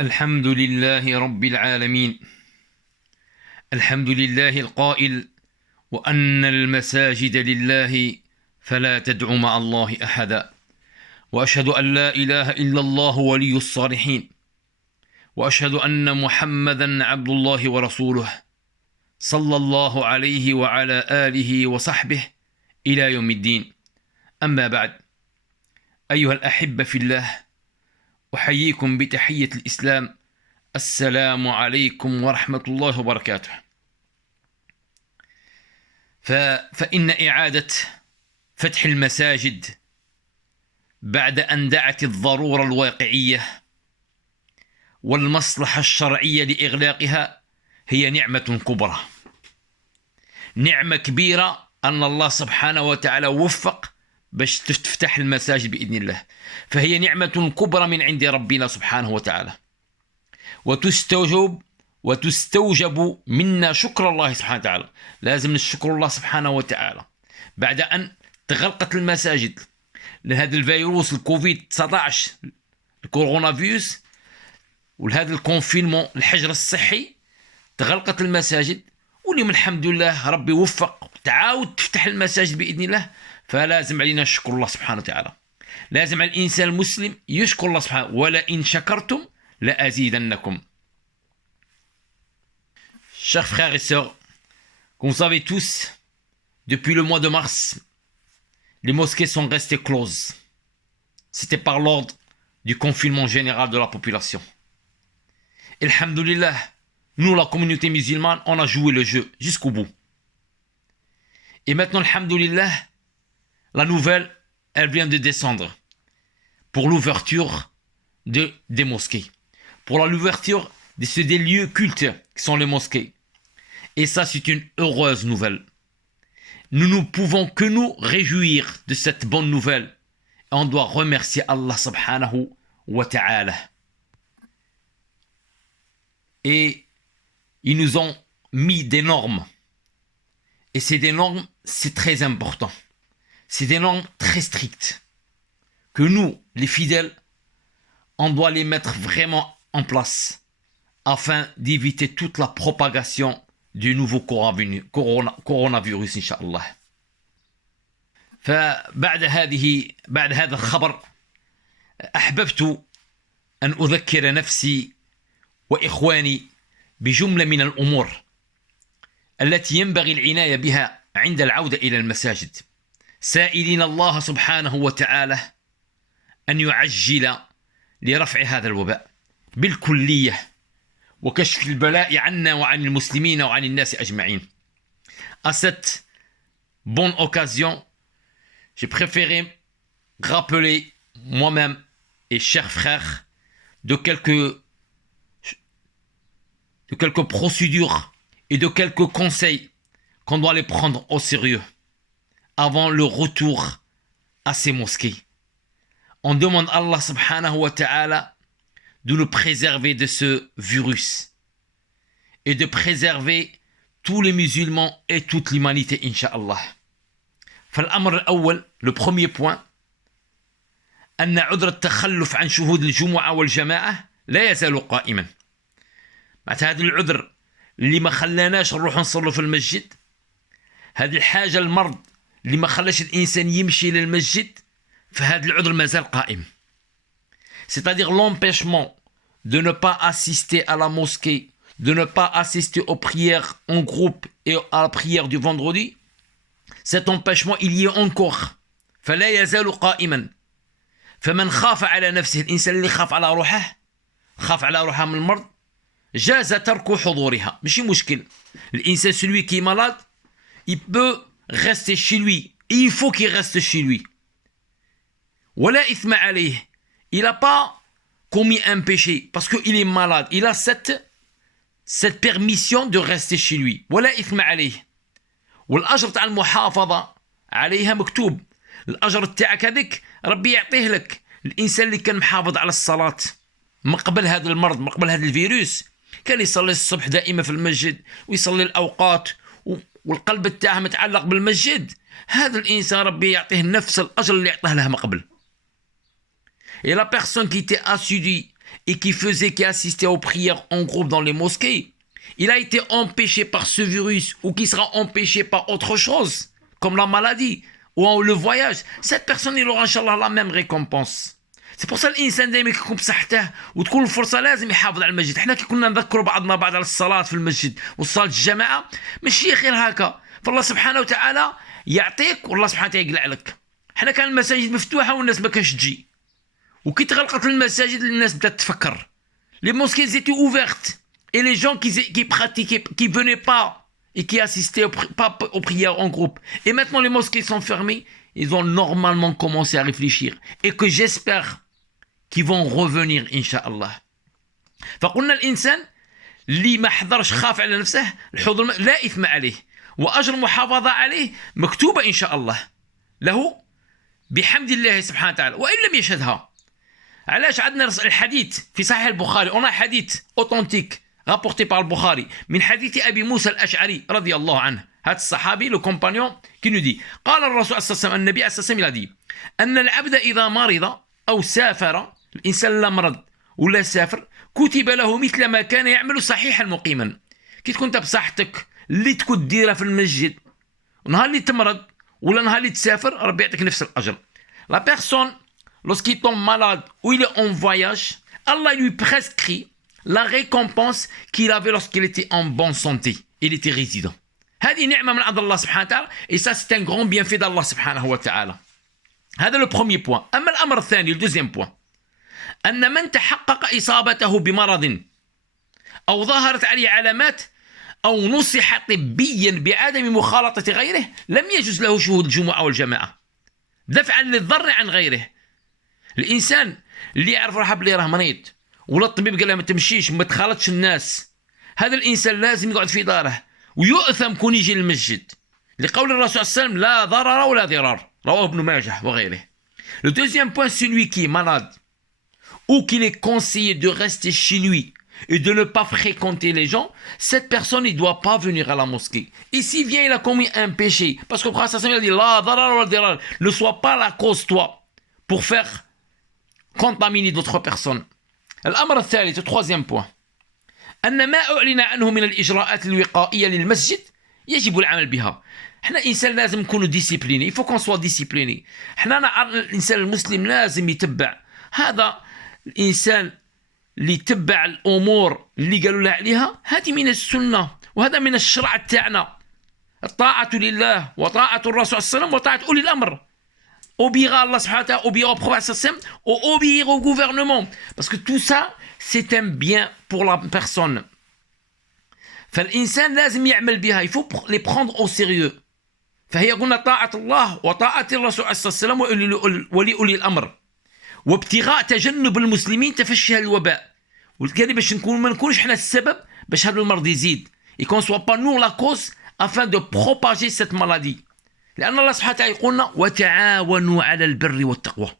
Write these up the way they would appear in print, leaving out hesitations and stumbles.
الحمد لله رب العالمين. الحمد لله القائل: وأن المساجد لله فلا تدع مع الله أحدا. وأشهد أن لا إله إلا الله ولي الصالحين، وأشهد أن محمدا عبد الله ورسوله صلى الله عليه وعلى آله وصحبه إلى يوم الدين. أما بعد، أيها الأحبة في الله، أحييكم بتحية الإسلام. السلام عليكم ورحمة الله وبركاته. فإن إعادة فتح المساجد بعد أن دعت الضرورة الواقعية والمصلحة الشرعية لإغلاقها هي نعمة كبرى، نعمة كبيرة أن الله سبحانه وتعالى وفق باش تفتح المساجد بإذن الله، فهي نعمة كبرى من عند ربنا سبحانه وتعالى، وتستوجب منا شكر الله سبحانه وتعالى. لازم نشكر الله سبحانه وتعالى بعد أن تغلقت المساجد لهذا الفيروس الكوفيد 19 الكورونا فيروس ولهذا الكونفينمون الحجر الصحي. تغلقت المساجد واليوم الحمد لله ربي وفق تعاود تفتح المساجد بإذن الله، فلازم علينا نشكر الله سبحانه وتعالى. لازم على الإنسان المسلم يشكر الله سبحانه: ولئن شكرتم لأزيدنكم. Chers frères et sœurs, comme vous savez tous, depuis le mois de mars, les mosquées sont restées closes. C'était par l'ordre du confinement général de la population. Et alhamdoulilah, nous, la communauté musulmane, on a joué le jeu jusqu'au bout. Et maintenant, alhamdoulilah, la nouvelle, elle vient de descendre pour l'ouverture des mosquées, pour l'ouverture des lieux cultes qui sont les mosquées. Et ça, c'est une heureuse nouvelle. Nous ne pouvons que nous réjouir de cette bonne nouvelle. Et on doit remercier Allah subhanahu wa ta'ala. Et ils nous ont mis des normes. Et ces normes, c'est très important. C'est des normes très strictes que nous, les fidèles, on doit les mettre vraiment en place afin d'éviter toute la propagation du nouveau coronavirus إن شاء الله. بعد هذا الخبر أحببت أن أذكر نفسي وإخواني بجملة من الأمور التي ينبغي العناية بها عند العودة إلى المساجد، سائلين الله سبحانه وتعالى أن يعجل لرفع هذا الوباء بالكلية وكشف البلاء عنا وعن المسلمين وعن الناس أجمعين. À cette bonne occasion, j'ai préféré rappeler moi-même et chers frères de quelques procédures et de quelques conseils qu'on doit les prendre au sérieux avant le retour à ces mosquées. On demande à Allah subhanahu wa ta'ala de nous préserver de ce virus et de préserver tous les musulmans et toute l'humanité, Inch'Allah. فالأمر الأول, le premier point, أن عذر التخلف عن شهود الجمعة والجماعة لا يزال قائما. معناتها هذا العذر اللي ما خلاناش نروح نصلوا في المسجد، هذه الحاجة المرض اللي ما خلاش الإنسان يمشي للمسجد، فهذا العذر ما زال قائم. C'est-à-dire l'empêchement de ne pas assister à la mosquée, de ne pas assister aux prières en groupe et à la prière du vendredi. Cet empêchement, il y est encore. فلا يزال قائما. فمن خاف على نفسه، الإنسان اللي خاف على روحه من المرض، جاز ترك حضورها، ماشي مشكل. الإنسان celui qui est malade, il peut rester chez lui. Et il faut qu'il reste chez lui. ولا إثم عليه. Il n'a pas commis un péché parce qu'il est malade. Il a cette permission de rester chez lui. ولا إثم عليه. والأجر تاع المحافظة عليها مكتوب. الأجر تاعك هذيك ربي يعطيه لك. الإنسان اللي كان محافظ على الصلاة من قبل هذا المرض، من قبل هذا الفيروس، كان يصلي الصبح دائما في المسجد ويصلي الأوقات والقلب تاعه متعلق بالمسجد، هذا الإنسان ربي يعطيه نفس الأجر اللي يعطيه له من قبل. Et la personne qui était assidue et qui assistait aux prières en groupe dans les mosquées, il a été empêché par ce virus ou qui sera empêché par autre chose, comme la maladie ou le voyage, cette personne il aura inchallah la même récompense. C'est pour ça الانسان دائما كيكون بصحته وتكون الفرصه لازم يحافظ على المسجد. حنا كي كنا نذكروا بعضنا بعض على الصلاه في المسجد والصلاه الجماعه ماشي غير هكا، فالله سبحانه وتعالى يعطيك والله سبحانه وتعالى يقلع لك. حنا كان المساجد مفتوحه والناس ما كانش تجي، وكي تغلقت المساجد الناس بدات تفكر. Les mosquées étaient ouvertes et les gens qui pratiquaient, qui venaient pas et qui assistaient pas aux prières en groupe. Et maintenant les mosquées sont fermées, ils ont normalement commencé à réfléchir et que j'espère qu'ils vont revenir Inch'Allah. فقلنا الإنسان اللي ما حضرش خاف على نفسه الحضور لا إثم عليه وأجر المحافظة عليه مكتوبة إن شاء الله له بحمد الله سبحانه وتعالى وإن لم يشهدها. علاش عندنا الحديث في صحيح البخاري، on a حديث authentique rapporté par البخاري من حديث أبي موسى الأشعري رضي الله عنه. هذا الصحابي le compagnon qui nous dit قال الرسول صلى الله عليه وسلم النبي عليه الصلاة والسلام il a dit أن العبد إذا مرض أو سافر، الإنسان لا مرض ولا سافر كتب له مثل ما كان يعمل صحيحا مقيما. كي تكون انت بصحتك اللي تكون ديرها في المسجد ونهار اللي تمرض ولا نهار اللي تسافر ربي يعطيك نفس الأجر. La personne lorsqu'il tombe malade ou il est en voyage, Allah lui prescrit la récompense qu'il avait lorsqu'il était en bonne santé, il était résident. هذه نعمة من عند الله سبحانه وتعالى et ça c'est un grand bienfait d'Allah سبحانه وتعالى. هذا le premier point. أما الأمر الثاني le deuxième point أن من تحقق إصابته بمرض أو ظهرت عليه علامات أو نصح طبيا بعدم مخالطة غيره لم يجوز له شهود الجمعة والجماعة دفعا للضر عن غيره. الإنسان اللي يعرف روحه بلي راه مريض ولا الطبيب قال له ما تمشيش ما تخالطش الناس، هذا الإنسان لازم يقعد في داره ويؤثم كون يجي للمسجد لقول الرسول صلى الله عليه وسلم لا ضرر ولا ضرار رواه ابن ماجه وغيره. Le deuxième point, celui qui est malade ou qu'il est conseillé de rester chez lui et de ne pas fréquenter les gens, cette personne ne doit pas venir à la mosquée. Et s'il vient, il a commis un péché. Parce que le prophète a dit, la darar wa dirar, ne sois pas la cause, toi, pour faire contaminer d'autres personnes. الأمر الثالث, le troisième point. أن ما أعلن عنه من الإجراءات الوقائية للمسجد يجب العمل بها. احنا إنسان لازم نكونوا ديسيبليني. Il faut qu'on soit discipliné. احنا الإنسان المسلم لازم يتبع. هذا الإنسان اللي يتبع الأمور اللي قالوا له عليها هذه من السنة وهذا من الشرع تاعنا. الطاعة لله وطاعة الرسول صلى الله عليه وسلم وطاعة أولي الأمر. Obéir à Allah subhanahu wa ta'ala, obéir au prophète sallallahu alayhi wa sallam, obéir au gouvernement. Parce que tout ça, c'est un bien pour la personne. فالإنسان لازم يعمل بها. Il faut les prendre au sérieux. فهي قلنا طاعة الله وطاعة الرسول عليه الصلاة والسلام ولأولي الأمر. وابتغاء تجنب المسلمين تفشي الوباء. وكان باش ما نكونش احنا السبب باش هذا المرض يزيد. Et qu'on soit pas nous la cause afin de propager cette maladie. لأن الله سبحانه وتعالى يقولنا وتعاونوا على البر والتقوى.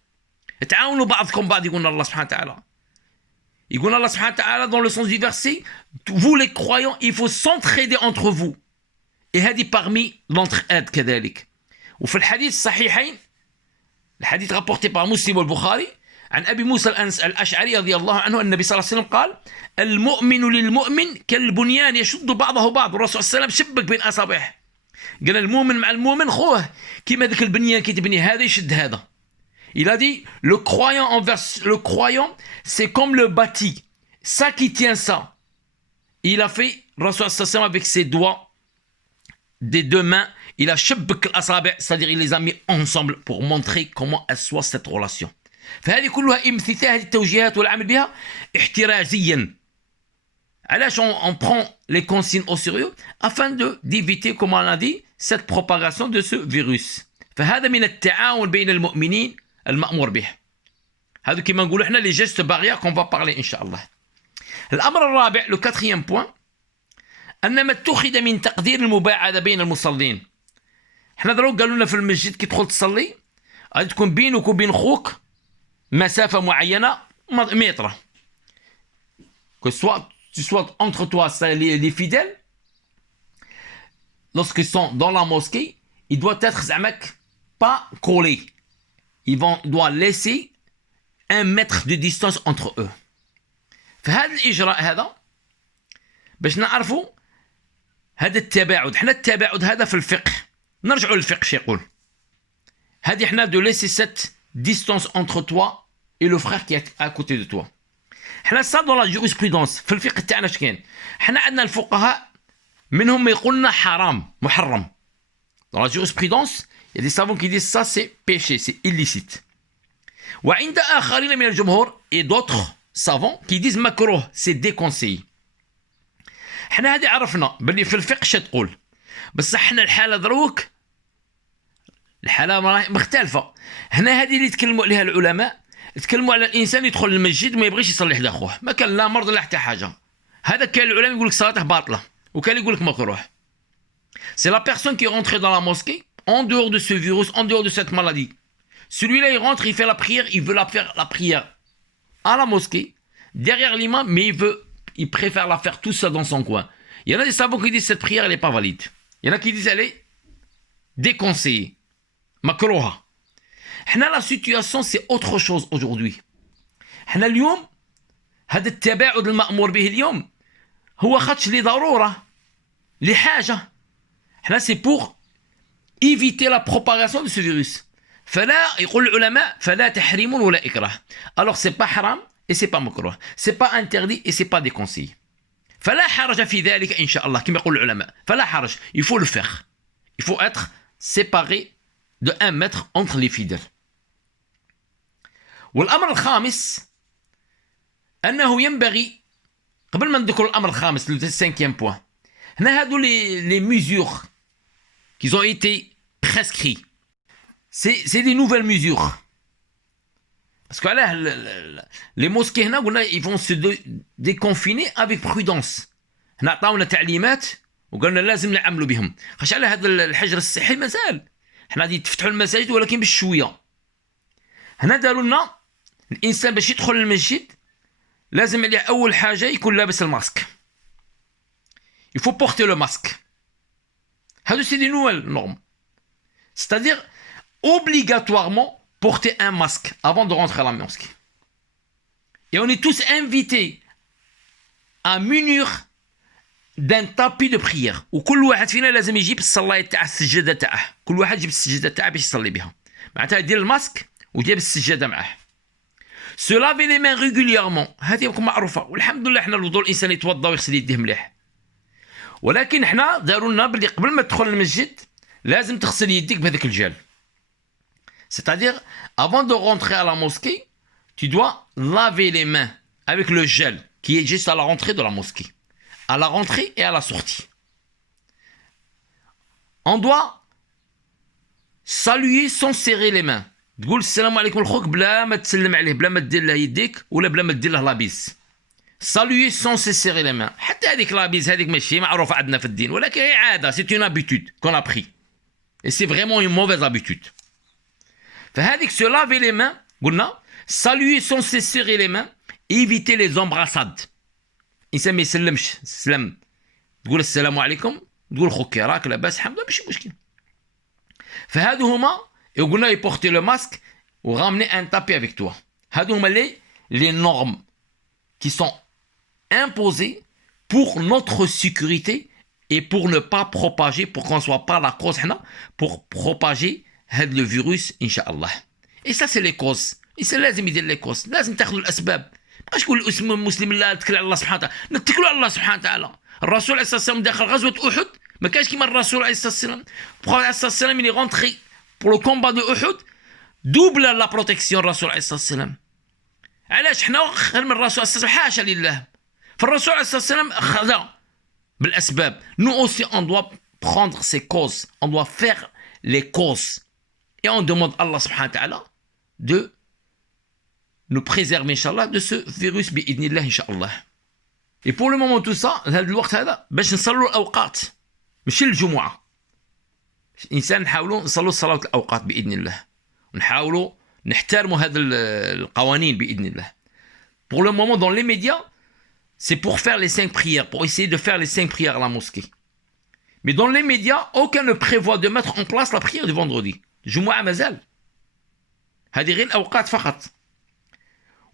تعاونوا بعضكم بعض يقولنا الله سبحانه وتعالى. يقولنا الله سبحانه وتعالى dans le sens du verset, vous les croyants, il faut s'entraider entre vous. Et هذه parmi l'entraide كذلك. وفي الحديث الصحيحين الحديث rapporté par مسلم والبخاري عن أبي موسى الأشعري رضي الله عنه النبي صلى الله عليه وسلم قال المؤمن للمؤمن كالبنيان يشد بعضه بعض. والرسول صلى الله عليه وسلم شبك بين أصابعه قال المؤمن مع المؤمن خوه كيما ذاك البنيان كي تبني هذا يشد هذا. Il a dit le croyant envers le croyant c'est comme le bâti, ça qui tient ça. Il a fait Rasul sallallahu alayhi wa sallam avec ses doigts des deux mains, il a شبك الأصابع, c'est-à-dire il les a mis ensemble pour montrer comment elle soit cette relation. فهذه كلها امتثال هذه التوجيهات والعمل بها احترازيا. علاش on prend les consignes au sérieux afin d'éviter, comme on a dit, cette propagation de ce virus. فهذا من التعاون بين المؤمنين المأمور به. هذا كما نقولوا احنا les gestes barrières qu'on va parler إن شاء الله. الأمر الرابع, le quatrième point, أن ما اتخذ من تقدير المباعدة بين المصلين. احنا دروك قالوا لنا في المسجد كي تدخل تصلي غادي تكون بينك وبين خوك مسافة معينة متر. Que soit tu sois entre toi, les fidèles, lorsqu'ils sont dans la mosquée, ils doivent être pas collés. Ils doivent laisser 1 mètre de distance entre eux. في هذا الإجراء هذا باش نعرفوا هذا التباعد. حنا التباعد هذا في الفقه، نرجعوا للفقه شي يقول. هذه حنا دو ليسي سيت ديستانس انتر توا اي لو فرير كي ا كوتي دو توا. حنا سا دون لا جوريسبرودونس في الفقه تاعنا اش كاين؟ حنا عندنا الفقهاء منهم ما يقولنا حرام محرم. دون لا جوريسبرودونس يا دي سافون كي ديس سا سي بيشي سي illicite. وعند اخرين من الجمهور اي دوتر سافون كي ديز مكروه سي ديكونسي. حنا هذه عرفنا باللي في الفقه اش تقول، بصح حنا الحاله دروك الحاله مختلفه. هنا هذه اللي يتكلموا عليها العلماء، يتكلموا على الانسان يدخل المسجد وما يبغيش يصلي حدا خوه، ما كان لا مرض لا حتى حاجه. هذا كان العلماء يقول لك صلاته باطله، وكان يقول لك مكروه. سي لا بيرسون كي رونتري dans la mosquée en dehors de ce virus, en dehors de cette maladie. Celui-là il rentre, il fait la prière, il veut la faire la prière à la mosquée derrière l'imam, mais il préfère la faire tout seul dans son coin. Il y en a des savants qui disent cette prière elle n'est pas valide. Il y en a qui disent elle est déconseillée. مكروهة. حنا لا سيتوياسيون سي اوتر شوز اودجوردي. حنا اليوم هذا التباعد المأمور به اليوم هو خاطش لضرورة لحاجة. حنا سي بور ايفيتي لا بروباغاسيون دو سو فيروس. فلا يقول العلماء فلا تحريم ولا إكراه. الوغ سي با حرام اي سي با مكروه، سي با انتردي اي سي با ديكونسي. فلا حرج في ذلك ان شاء الله كما يقول العلماء. فلا حرج، il faut le faire. Il faut être séparé de 1 mètre entre les fidèles. والأمر الخامس أنه ينبغي قبل ما نذكر الأمر الخامس le 5e point. هنا هادو les mesures qui ont été prescrits. C'est des nouvelles mesures. Parce que là les mosquées هنا قلنا ils vont se déconfiner avec prudence. هنا عطاونا تعليمات وقالنا لازم نعملوا بهم. خاطش على هذا الحجر الصحي مازال. حنا غادي يتفتحوا المساجد ولكن بالشويه. هنا داروا لنا الانسان باش يدخل المسجد لازم عليه اول حاجه يكون لابس الماسك. il faut porter le masque. هادو سي دي نوال نورم. c'est-à-dire obligatoirement porter un masque avant de rentrer à la mosquée. Et on est tous invités à munir d'un tapis de prière. وكل واحد فينا لازم يجيب الصلايه تاع السجاده تاعه. كل واحد يجيب السجاده تاعه باش يصلي بها. معناتها يدير الماسك ويجيب السجاده معاه. Se laver les mains régulièrement. هذه راكم معروفه، والحمد لله حنا الوضوء الانسان يتوضا ويغسل يديه مليح. ولكن حنا داروا لنا بلي قبل ما تدخل المسجد لازم تغسل يديك بهذاك الجل. C'est-à-dire avant de rentrer à la mosquée, tu dois laver les mains avec le gel qui est juste à la rentrée de la mosquée. À la rentrée et à la sortie. On doit saluer sans serrer les mains. تقول السلام عليكم لخوك بلا ما تسلم عليه، بلا ما دير له يديك ولا بلا ما دير له لابيس. saluer sans se serrer les mains. حتى هذيك لابيس هذيك ماشي معروفه عندنا في الدين، ولكن هي عاده. c'est une habitude qu'on a pris. Et c'est vraiment une mauvaise habitude. فهذيك se laver les mains قلنا saluer sans se serrer les mains, éviter les embrassades. الانسان ما يسلمش سلام، تقول السلام عليكم، تقول خوك راك لاباس الحمد لله ماشي مشكل. فهادو هما وقلنا يبورتي لو ماسك ورامني ان تابي افيك توا. هادو هما les normes qui sont imposées pour notre sécurité et pour ne pas propager, pour qu'on soit pas la cause حنا pour propager هاد le virus ان شاء الله. et ça c'est les causes. الانسان لازم يدير لي كوز، لازم تاخذوا الاسباب. مابقاش تقول الاسم المسلم لا تكل على الله سبحانه وتعالى. نتكلوا على الله سبحانه وتعالى. الرسول عليه الصلاه والسلام داخل غزوه احد ما كانش كيما الرسول عليه الصلاه والسلام. عليه الصلاه والسلام اللي رونتري pour le combat de احد double la protection الرسول عليه الصلاه والسلام. علاش حنا خير من الرسول عليه الصلاه والسلام؟ حاشا لله. فالرسول عليه الصلاه والسلام خذا بالاسباب. nous aussi on doit prendre ces causes, on doit faire les causes et on demande à Allah subhanahu wa ta'ala de nous préserver inchallah de ce virus باذن inchallah. et pour le moment tout ça هذا الوقت هذا باش نصلوا الاوقات ماشي الجمعه. الانسان نحاولوا نصلوا الصلاه الاوقات باذن الله، ونحاولوا نحترموا هذه القوانين باذن الله. pour le moment dans les médias c'est pour faire les 5 prières, pour essayer de faire les 5 prières à la mosquée. mais dans les médias aucun ne prévoit de mettre en place la prière du vendredi. الجمعه مازال هذه غير الاوقات فقط.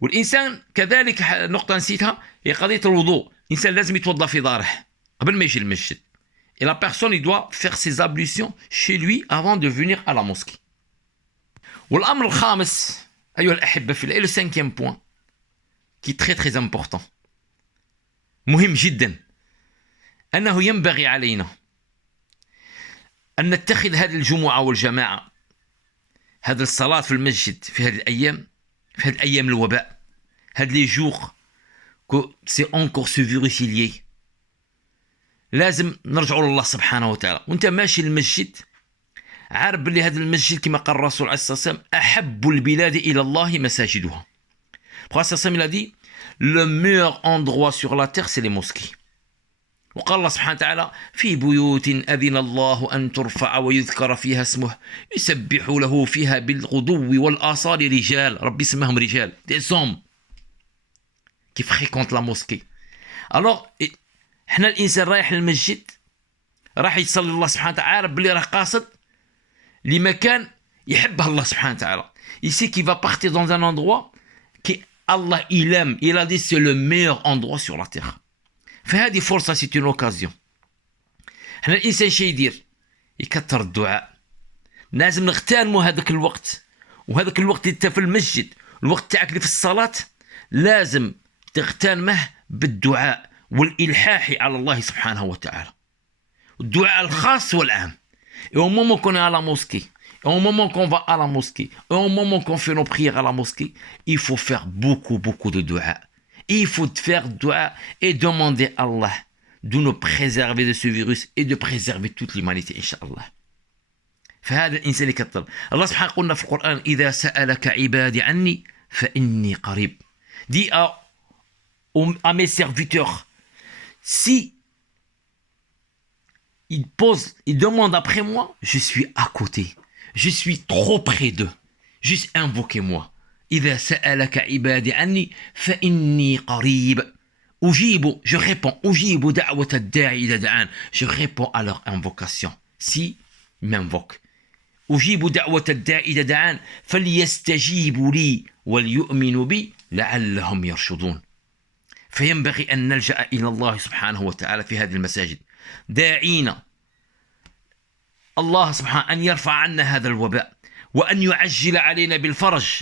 والإنسان كذلك نقطة نسيتها هي قضية الوضوء. الإنسان لازم يتوضأ في داره قبل ما يجي المسجد. Et la personne, il doit faire ses ablutions chez lui avant de venir à la mosquée. والأمر الخامس أيها الأحبة في الله, le cinquième point, qui est très très important, مهم جدا, أنه ينبغي علينا أن نتخذ هذه الجمعة والجماعة, هذه الصلاة في المسجد في هذه الأيام, في هذه الأيام الوباء, هذه les jours que c'est encore ce virus il y est. لازم نرجعوا لله سبحانه وتعالى. وانت ماشي للمسجد عارف بلي هذا المسجد كما قال الرسول عليه الصلاة والسلام أحب البلاد إلى الله مساجدها. الرسول صلى الله عليه وسلم a dit le meilleur endroit sur la terre c'est les mosquées. وقال الله سبحانه وتعالى في بيوت أذن الله أن ترفع ويذكر فيها اسمه يسبح له فيها بالغدو والآصال رجال, ربي سماهم رجال, des hommes qui fréquentent la mosquée. Alors احنا الانسان رايح للمسجد راح يصلي الله سبحانه وتعالى, عارف بلي راه قاصد لمكان يحبه الله سبحانه وتعالى. Il sait qu'il va partir dans un endroit que Allah il aime, il a dit c'est le meilleur endroit sur la terre. فهذه فرصة, c'est une occasion. احنا الانسان شي يدير يكثر الدعاء, لازم نغتنموا هذاك الوقت, وهذاك الوقت انت في المسجد الوقت تاعك اللي في الصلاة لازم تغتنمه بالدعاء والإلحاح على الله سبحانه وتعالى, الدعاء الخاص والعام. Et au moment qu'on est à la mosquée, et au moment qu'on va à la mosquée, et au moment qu'on fait nos prières à la mosquée, il faut faire beaucoup de dua. Il faut faire dua et demander à Allah de nous préserver de ce virus et de préserver toute l'humanité, Inch'Allah. فهذا الإنسان يكثر. الله سبحانه قلنا في القرآن إذا سألك عبادي عني فإني قريب. Dis à mes serviteurs, si ils demandent après moi, je suis à côté, je suis trop près d'eux, juste invoquez-moi. إذا سألك عبادي عني فإني قريب أجيب, je réponds, أجيب دعوة الداعي إذا دعان, je réponds à leur invocation si ils m'invoquent. أجيب دعوة الداعي إذا دعان فليستجيبوا لي وليؤمنوا بي لعلهم يرشدون. فينبغي أن نلجأ إلى الله سبحانه وتعالى في هذه المساجد داعين الله سبحانه أن يرفع عنا هذا الوباء وأن يعجل علينا بالفرج,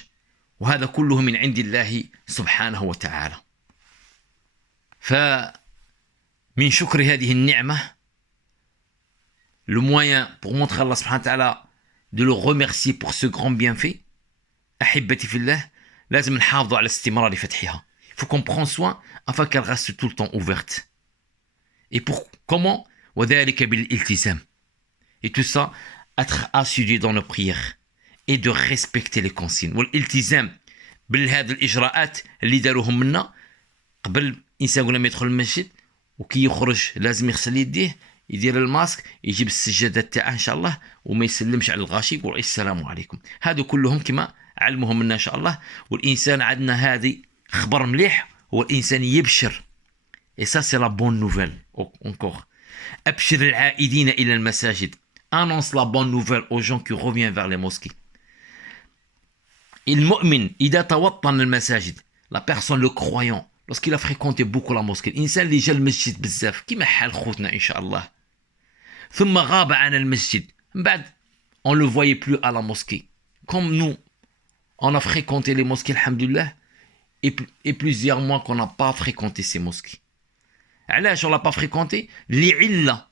وهذا كله من عند الله سبحانه وتعالى. فمن شكر هذه النعمة, le moyen pour montrer à Allah سبحانه وتعالى de le remercier pour ce grand bienfait, أحبتي في الله, لازم نحافظوا على استمرار فتحها. Il faut qu'on prenne soin afin qu'elle reste tout le temps ouverte. Et pour comment? وذلك بالالتزام. Et tout ça, être assidu dans nos prières et de respecter les consignes. والالتزام بهذه الإجراءات اللي داروهم منا قبل الإنسان قبل ما يدخل المسجد وكي يخرج لازم يغسل يديه, يدير الماسك, يجيب السجادة تاعه إن شاء الله, وما يسلمش على الغاشي يقول السلام عليكم. هادو كلهم كما علمهم منا إن شاء الله. والإنسان عندنا هذه خبر مليح, هو الإنسان يبشر. Et ça c'est la bonne nouvelle encore. أبشر العائدين إلى المساجد, annonce la bonne nouvelle aux gens qui reviennent vers les mosquées. المؤمن إذا توطن المساجد, la personne le croyant lorsqu'il a fréquenté beaucoup la mosquée, الإنسان اللي جا المسجد بزاف كيما حال خوتنا إن شاء الله, ثم غاب عن المسجد, من بعد on le voyait plus à la mosquée, comme nous on a fréquenté les mosquées alhamdoulilah, et plusieurs mois qu'on n'a pas fréquenté ces mosquées. علاش on l'a pas fréquenté? لعلة,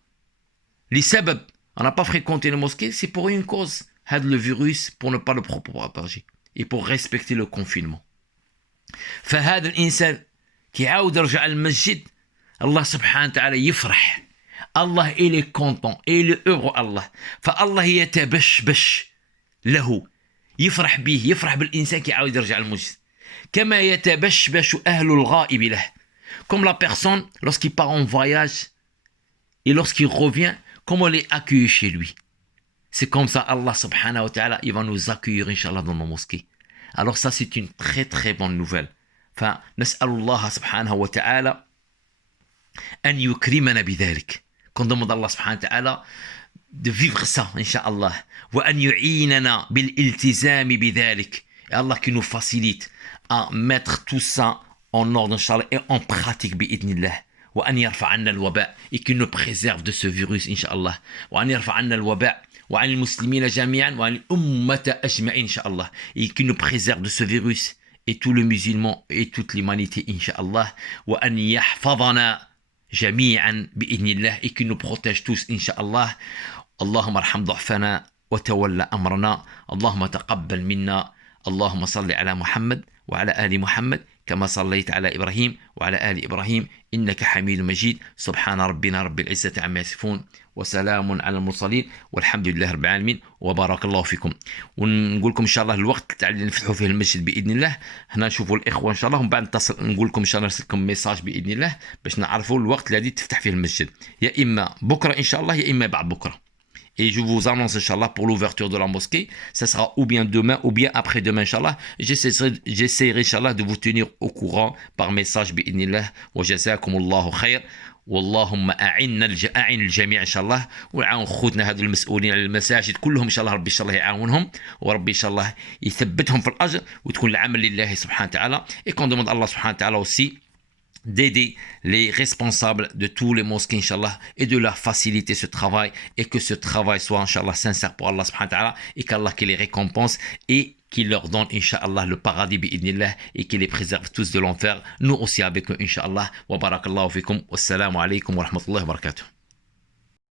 لسبب on n'a pas fréquenté les mosquées, c'est pour une cause, هذا le virus, pour ne pas le propager et pour respecter le confinement. فهذا الإنسان كي عاود يرجع المسجد الله سبحانه وتعالى يفرح, الله il est content, il est heureux الله, فالله يتبشبش له, يفرح به, يفرح بالإنسان كي عاود يرجع المسجد, كما يتبشبش أهل الغائب له, comme la personne lorsqu'il part en voyage et lorsqu'il revient, comment on est accueilli chez lui. C'est comme ça Allah subhanahu wa ta'ala il va nous accueillir Inch'Allah dans nos mosquées. Alors ça c'est une très très bonne nouvelle. فنسأل الله سبحانه وتعالى أن يكرمنا بذلك. Qu'on demande à Allah subhanahu wa ta'ala de vivre ça Inch'Allah. وأن يعيننا بالالتزام بذلك. Et Allah qui nous facilite à mettre tout ça en ordre, Inch'Allah, et en pratique, bi'idnillah. وأن يرفع عنا الوباء et qu'il nous préserve de ce virus إن شاء الله وأن يرفع عنا الوباء وعن المسلمين جميعا وعن الأمة أجمعين إن شاء الله et qu'il nous préserve de ce virus et tout le musulman et toute l'humanité إن شاء الله وأن يحفظنا جميعا بإذن الله et qu'il nous protège tous إن شاء الله اللهم ارحم ضعفنا وتولى أمرنا اللهم تقبل منا اللهم صل على محمد وعلى آل محمد كما صليت على إبراهيم وعلى آل إبراهيم إنك حميد مجيد سبحان ربنا رب العزة عما يصفون وسلام على المرسلين والحمد لله رب العالمين وبارك الله فيكم. ونقول لكم إن شاء الله الوقت تاع اللي نفتحوا فيه المسجد بإذن الله هنا نشوفوا الإخوة إن شاء الله ومن بعد نتصل نقول لكم إن شاء الله نرسل لكم ميساج بإذن الله باش نعرفوا الوقت الذي تفتح فيه المسجد يا إما بكرة إن شاء الله يا إما بعد بكرة. Et je vous annonce, Inch'Allah, pour l'ouverture de la mosquée, ça sera ou bien demain ou bien après-demain, Inch'Allah. J'essaierai, Inch'Allah, de vous tenir au courant par message, bi'idnillah, wa jazakumullahu khair. واللهم أعن الجميع إن شاء الله ويعاون خوتنا هذو المسؤولين على المساجد كلهم إن شاء الله ربي إن شاء الله يعاونهم وربي إن شاء الله يثبتهم في الأجر وتكون العمل لله سبحانه وتعالى. Et qu'on demande Allah subhanahu wa ta'ala aussi d'aider les responsables de tous les mosquées, Inch'Allah, et de leur faciliter ce travail, et que ce travail soit, Inch'Allah, sincère pour Allah subhanahu wa ta'ala, et qu'Allah qui les récompense, et qu'il leur donne, Inch'Allah, le paradis, bi'idnillah, et qu'il les préserve tous de l'enfer, nous aussi avec eux, Inch'Allah, wa barakallahu fikum, wassalamu alaikum wa rahmatullahi wa barakatuh.